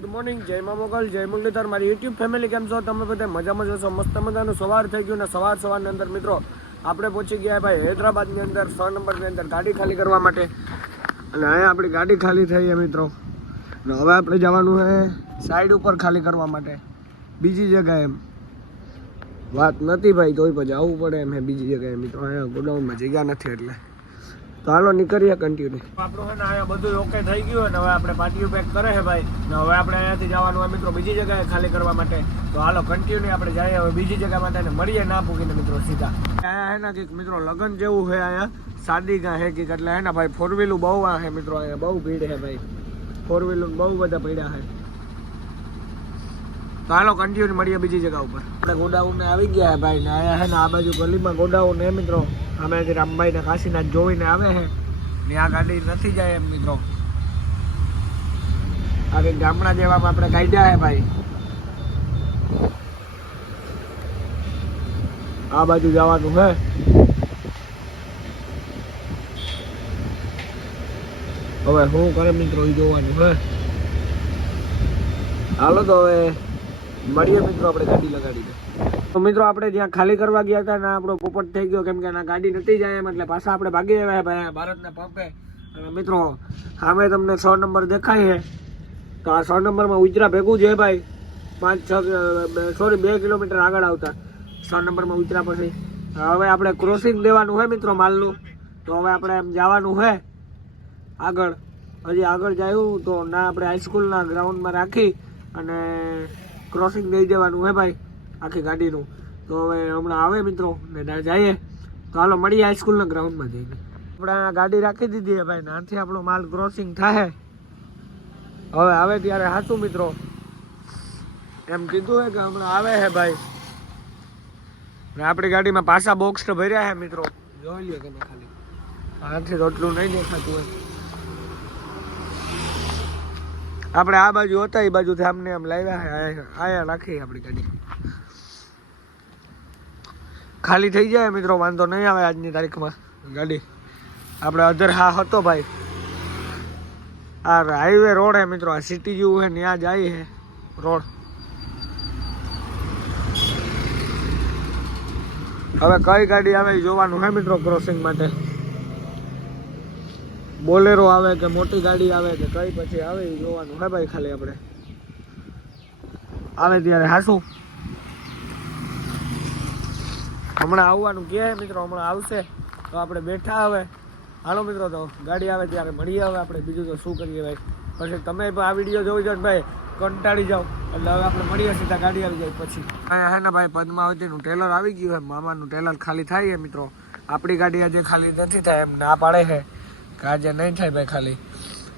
Good morning જય મા મોગલ જય મુરલીધર મારી યુટ્યુબ ફેમિલી કેમ છો? તમે બધા મજામાં જશો મસ્ત મજાનું સવાર થઈ ગયું ને સવાર સવારની અંદર મિત્રો, આપણે પહોંચી ગયા ભાઈ હૈદરાબાદની અંદર સો નંબરની અંદર ગાડી ખાલી કરવા માટે. અને અહીંયા આપણી ગાડી ખાલી થઈ છે મિત્રો. ને હવે આપણે જવાનું છે સાઈડ ઉપર ખાલી કરવા માટે. બીજી જગ્યાએ એમ. વાત નથી ભાઈ, તોય પછી આવવું પડે એમ બીજી જગ્યાએ મિત્રો. અહીંયા ગોડાઉનમાં જગ્યા નથી એટલે. તો હાલો નીકળીએ કન્ટિન્યુ આપણું છે ને અહીંયા બધું ઓકે થઈ ગયું ને હવે આપણે પાર્ટીઓ પેક કરે છે ભાઈ. ને હવે આપણે અહીંયાથી જવાનું હોય મિત્રો બીજી જગ્યાએ ખાલી કરવા માટે. તો હાલો કન્ટિન્યુ આપણે જઈએ હવે બીજી જગ્યા માટે ને મળીએ ના પૂગીને મિત્રો સીધા. અહીંયા હે ને કંઈક મિત્રો લગ્ન જેવું છે અહીંયા. સાદી ગા હે કંઈક એટલે હે ને ભાઈ ફોર વ્હીલું બહુ આ હે મિત્રો અહીંયા બહુ ભીડ છે ભાઈ. ફોર વ્હીલું બહુ બધા પડ્યા છે. હાલો કન્ટિન્યુ મળીએ બીજી જગ્યા ઉપર. આપણે ગોડાઉન આવી ગયા ભાઈ, ને આયા હે ને આ બાજુ ગલીમાં ગોડાઉન હે મિત્રો. આમેથી રામભાઈ ને કાશીનાથ જોઈને આવે છે ને આ ગાડી નથી જાય એમ મિત્રો. આ ગામડા જેવામાં આપણે કાઢ્યા હે ભાઈ. આ બાજુ જવાનું હે. હવે શું કરે મિત્રો એ જોવાનું હે. હાલો તો હવે મળીએ મિત્રો, આપણે ગાડી લગાડીને. તો મિત્રો, આપણે જ્યાં ખાલી કરવા ગયા હતા ને આપણો પોપટ થઈ ગયો, કેમ કે ના ગાડી નથી જાય એમ, એટલે પાછા આપણે ભાગી આવ્યા ભાઈ, ભારતના પંપે. અને મિત્રો, સામે તમને સો નંબર દેખાય છે. તો આ સો નંબરમાં ઉજરા ભેગું છે ભાઈ. પાંચ, છ સોરી, બે કિલોમીટર આગળ આવતા. સો નંબરમાં ઉજરા પછી. હવે આપણે ક્રોસિંગ દેવાનું હોય મિત્રો, માલનું. તો હવે આપણે એમ જવાનું છે આગળ. હજી આગળ જાયું તો ના, આપણે હાઈસ્કૂલના ગ્રાઉન્ડમાં રાખી અને ક્રોસિંગ દઈ દેવાનું હે ભાઈ આખી ગાડીનું. તો હવે હમણાં આવે મિત્રો ને ત્યાં જઈએ. તો હાલો મળીએ હાઈસ્કૂલના ગ્રાઉન્ડમાં જઈને. આપણે ગાડી રાખી દીધી છે ભાઈ નાથી આપણો માલ ક્રોસિંગ થાય હવે આવે ત્યારે હાચું મિત્રો. એમ કીધું હે કે હમણાં આવે હે ભાઈ. ને આપણી ગાડીમાં પાછા બોક્સ તો ભર્યા છે મિત્રો. જોઈ લ્યો કે ખાલી. આથી રોટલું નહીં દેખાતું હોય. આપણે આ બાજુ હતા, એ બાજુથી આમને આમ લાવ્યા, આયા રાખી આપણી ગાડી. ખાલી થઈ જાય મિત્રો, વાંધો નહીં આવે આજની તારીખમાં ગાડી. આપણે અધર હા હતો ભાઈ. આ હાઈવે રોડ હે મિત્રો, આ સિટી જેવું હે ત્યાં જાય હે રોડ હવે કઈ ગાડી આવે જોવાનું હે મિત્રો ક્રોસિંગ માટે? બોલેરો આવે કે મોટી ગાડી આવે કે કઈ પછી આવે એ જોવાનું, હે ભાઈ ખાલી આપણે? આવે ત્યારે હાસું. હમણાં આવવાનું કહે મિત્રો, હમણાં આવશે. તો આપણે બેઠા હવે. હાલો, મિત્રો, તો ગાડી આવે ત્યારે મળીએ હવે આપણે. બીજું તો શું કરીએ ભાઈ? પછી તમે પણ આ વીડિયો જોઈ જાઓ ભાઈ, કંટાળી જાઓ. એટલે હવે આપણે મળીએ સીધા ગાડી આવી જાય પછી. હા હે ને ભાઈ, પદ્માવતીનું ટેલર આવી ગયું છે. મામાનું ટેલર ખાલી થાય છે, મિત્રો. આપણી ગાડી આજે ખાલી નથી થાય, એમ ના પાડે છે. કે આજે નહીં થાય ભાઈ ખાલી.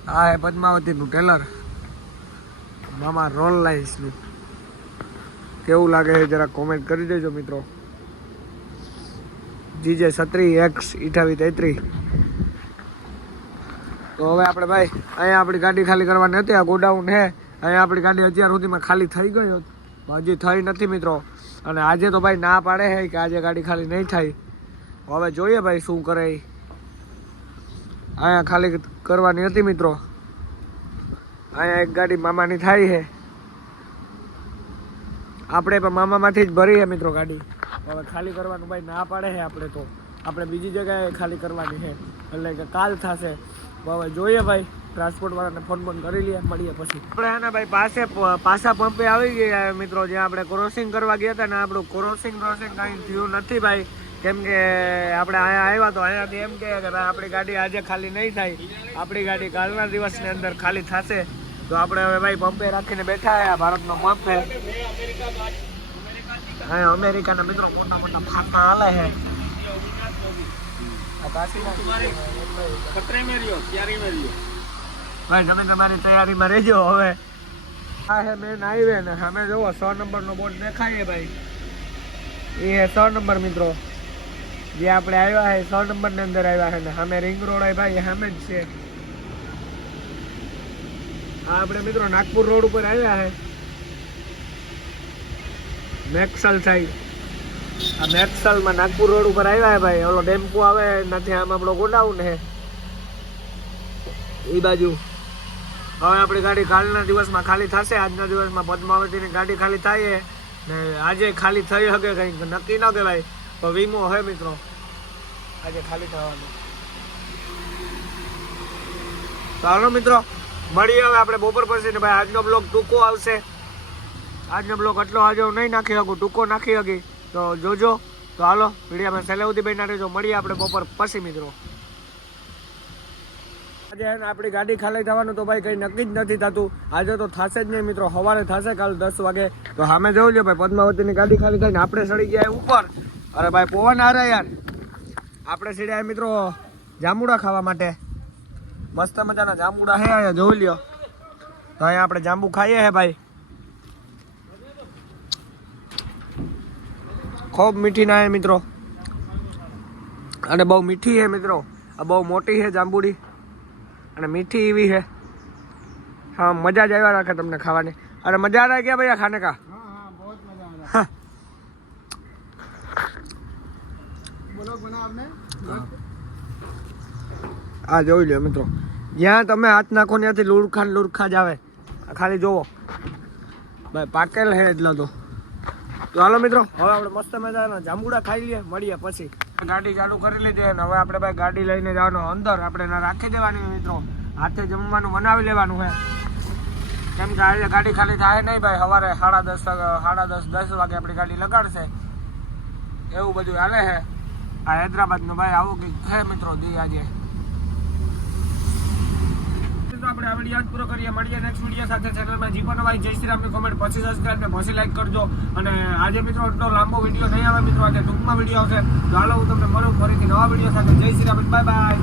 આ હે પદ્માવતીનું ટેલર. મામા રોલ લાઇન્સનું કેવું લાગે છે જરા કોમેન્ટ કરી દેજો મિત્રો. જીજે સત્રી એક્સ ઇઠાવી તેત્રી. તો હવે આપણે ભાઈ, અહીંયા આપણી ગાડી ખાલી કરવાની હતી, આ ગોડાઉન છે અહીંયા આપણી ગાડી અત્યાર સુધીમાં ખાલી થઈ ગઈ હોત. હજી થઈ નથી મિત્રો. અને આજે તો ભાઈ ના પાડે છે કે આજે ગાડી ખાલી નહીં થાય. હવે જોઈએ ભાઈ શું કરે અહીંયા ખાલી કરવાની હતી મિત્રો. અહીંયા એક ગાડી મામાની થાય છે. આપણે પણ મામામાંથી જ ભરી છે મિત્રો ગાડી. હવે ખાલી કરવાનું ભાઈ ના પાડે છે આપણે તો. આપણે બીજી જગ્યાએ ખાલી કરવાની છે. એટલે કે કાલ થશે. હવે જોઈએ ભાઈ ટ્રાન્સપોર્ટ વાળાને ફોન ફોન કરી લઈએ, મળીએ પછી. આપણે આના ભાઈ પાસે પાસા પંપે આવી ગયા મિત્રો, જ્યાં આપણે ક્રોસિંગ કરવા ગયા હતા ને આપણું ક્રોસિંગ ક્રોસિંગ કાંઈ થયું નથી ભાઈ. કેમ કે આપણે અહીંયા આવ્યા તો અહીંયાથી એમ કે આપણી ગાડી આજે ખાલી નહીં થાય. આપણી ગાડી કાલના દિવસની અંદર ખાલી થશે. તો આપણે હવે ભાઈ પંપે રાખીને બેઠા આવ્યા ભારતનો પંપ હા અમેરિકાના મિત્રો મોટા મોટા ફાંકા હાલે છે. ભાઈ તમે તમારી તૈયારીમાં રહેજો હવે. આ હે મેન હાઈવે ને સામે જુઓ સો નંબરનો બોર્ડ દેખાય ભાઈ. એ સો નંબર મિત્રો. જે આપણે આવ્યા છે સો નંબરની અંદર આવ્યા છે ને, સામે રિંગ રોડ હોય ભાઈ સામે જ છે. આ આપણે મિત્રો નાગપુર રોડ ઉપર આવ્યા છે મેક્સલ સાઈડ. આ મેક્સલમાં નાગપુર રોડ ઉપર આવ્યા છે ભાઈ. ઓલો ટેમ્પો આવે નથી આમ આપણો ગોડાઉન છે એ બાજુ. હવે આપણી ગાડી કાલના દિવસમાં ખાલી થશે. આજના દિવસમાં પદ્માવતીની ગાડી ખાલી થાય ને આજે ખાલી થઈ શકે કંઈક. નક્કી ન કહેવાય. પણ વીમો હે મિત્રો. આજે ખાલી થવાનો. તો હાલો મિત્રો, મળીએ હવે આપણે બપોર પછી ભાઈ આજનો બ્લોગ ટૂંકો આવશે. આજનો બ્લોગ એટલો આજે નહીં નાખી શકું, ટૂંકો નાખી શકી તો જોજો. તો હાલો, વિડીયામાં સહેલા સુધી બેના રહેજો. મળીએ આપણે બપોર પછી મિત્રો. આજે આપણી ગાડી ખાલી થવાનું તો ભાઈ કંઈ નક્કી જ નથી થતું. આજે તો થશે જ નહીં મિત્રો. સવારે થશે, કાલ દસ વાગે. તો સામે જવું લ્યો ભાઈ. પદ્માવતીની ગાડી ખાલી થઈને આપણે સડી ગયા ઉપર. અરે ભાઈ પવન આરે યાર. આપણે સીડ્યા મિત્રો જાંબુડા ખાવા માટે. મસ્ત મજાના જાંબુડા હે અહીંયા જોઈ લ્યો. તો અહીંયા આપણે જાંબુ ખાઈએ હે ભાઈ. ખૂબ મીઠી ના મિત્રો. અને બહુ મીઠી હે મિત્રો. આ બહુ મોટી છે જાંબુડી. અને મીઠી એવી છે હા મજા જ આવ્યા રાખે તમને ખાવાની. અરે મજા આ ગયા ભાઈ આ ખાને કા? હા. આ જોઈ લો મિત્રો. જ્યાં તમે હાથ નાખો ત્યાંથી લુડખા લુડખા જ આવે. ખાલી જોવો. ભાઈ, પાકેલ હે એટલો તો. હાલો મિત્રો, હવે આપણે મસ્ત મજાના જાંબુડા ખાઈ લઈએ, મળીએ પછી. ગાડી ચાલુ કરી લીધી અને હવે આપણે ભાઈ ગાડી લઈને જવાનો અંદર. આપણે રાખી દેવાની મિત્રો. હાથે જમવાનું બનાવી લેવાનું છે કેમ કે ગાડી ખાલી થાય નહીં ભાઈ. સવારે સાડા દસ સાડા દસ દસ વાગે આપણી ગાડી લગાડશે. એવું બધું હાલે છે આ હૈદરાબાદનો ભાઈ આવો કંઈક છે મિત્રો દે આજે. તો આપણે આ વીડિયો પૂરો કરીએ, મળીએ નેક્સ્ટ વીડિયો સાથે ચેનલમાં જી પણ જય શ્રી રામની કોમેન્ટ પછી સબસ્ક્રાઇબ ને પછી લાઈક કરજો. અને આજે મિત્રો એટલો લાંબો વીડિયો નહીં આવે મિત્રો, આજે ટૂંકમાં વીડિયો આવશે. તો હું તમને મળું ફરીથી નવા વીડિયો સાથે. જય શ્રી રામ બાય બાય